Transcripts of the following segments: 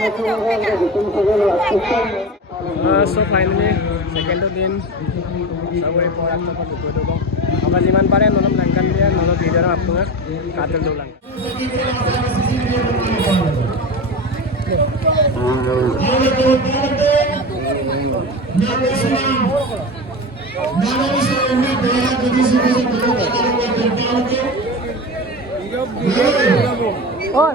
So finally, second दिन Subway पढ़ा था पर दुखो दुखो अब जिमान पारे नलम लंकन दिया नलम वीडियो आप लोग काटल दो लंक और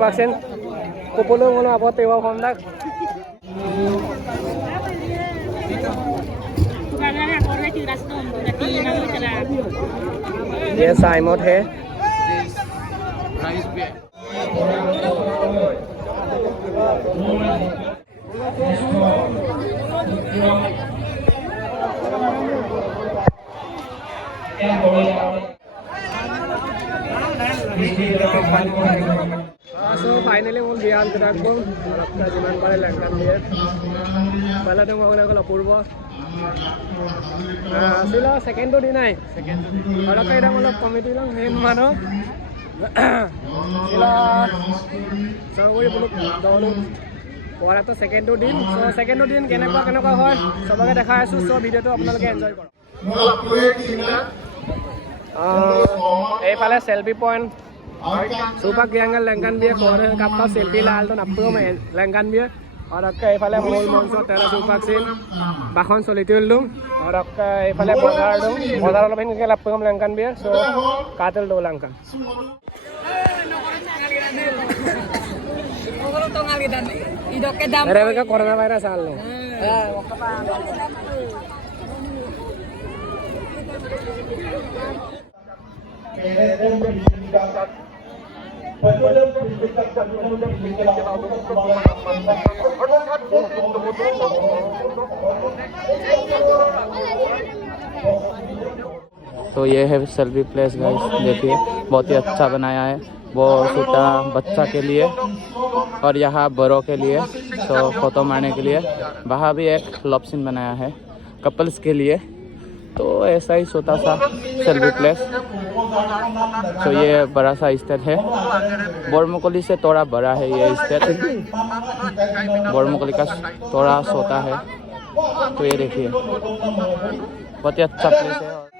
Vaksin kupulong mo abot iwa kondak. ये साइमोट है So finally mo biyan kita ko आपका जिमान पारे लंकन दिए पहला तो मगना को अपूर्व सिला सेकंड दिन है और कई रंग मतलब कमिटी लंग है मानो सिला सब कोई बोलो दोनों और तो सेकंड दिन सो सेकंड दिन केनेका হয় সবকে দেখাই আছো সো ভিডিওটো আপোনালোকে এনজয় কৰক এইফালে সেলফি পয়েন্ট सुपर गैंगल लंकन भी और कप्पा सेल्फी लाल तो नप्पो में लंकन भी और आपका इफाले मोल मोनसो तेरा सुपर सीन बाखन सोलिटिल दूं और आपका इफाले बाजार वाला बहन के लप्पो में लंकन भी सो कातल दो लंकन अरे बेटा कोरोना वायरस आल लो तो ये है सेल्फी प्लेस गाइस देखिए बहुत ही अच्छा बनाया है वो छोटा बच्चा के लिए और यहाँ बड़ों के लिए तो फोटो मारने के लिए वहाँ भी एक लव सीन बनाया है कपल्स के लिए तो ऐसा ही छोटा सा सेल्फी प्लेस तो ये बड़ा सा स्टेट है बोरमुकली से थोड़ा बड़ा है ये स्टेट बोरमुकली का थोड़ा छोटा है तो ये देखिए बहुत ही अच्छा प्लेस है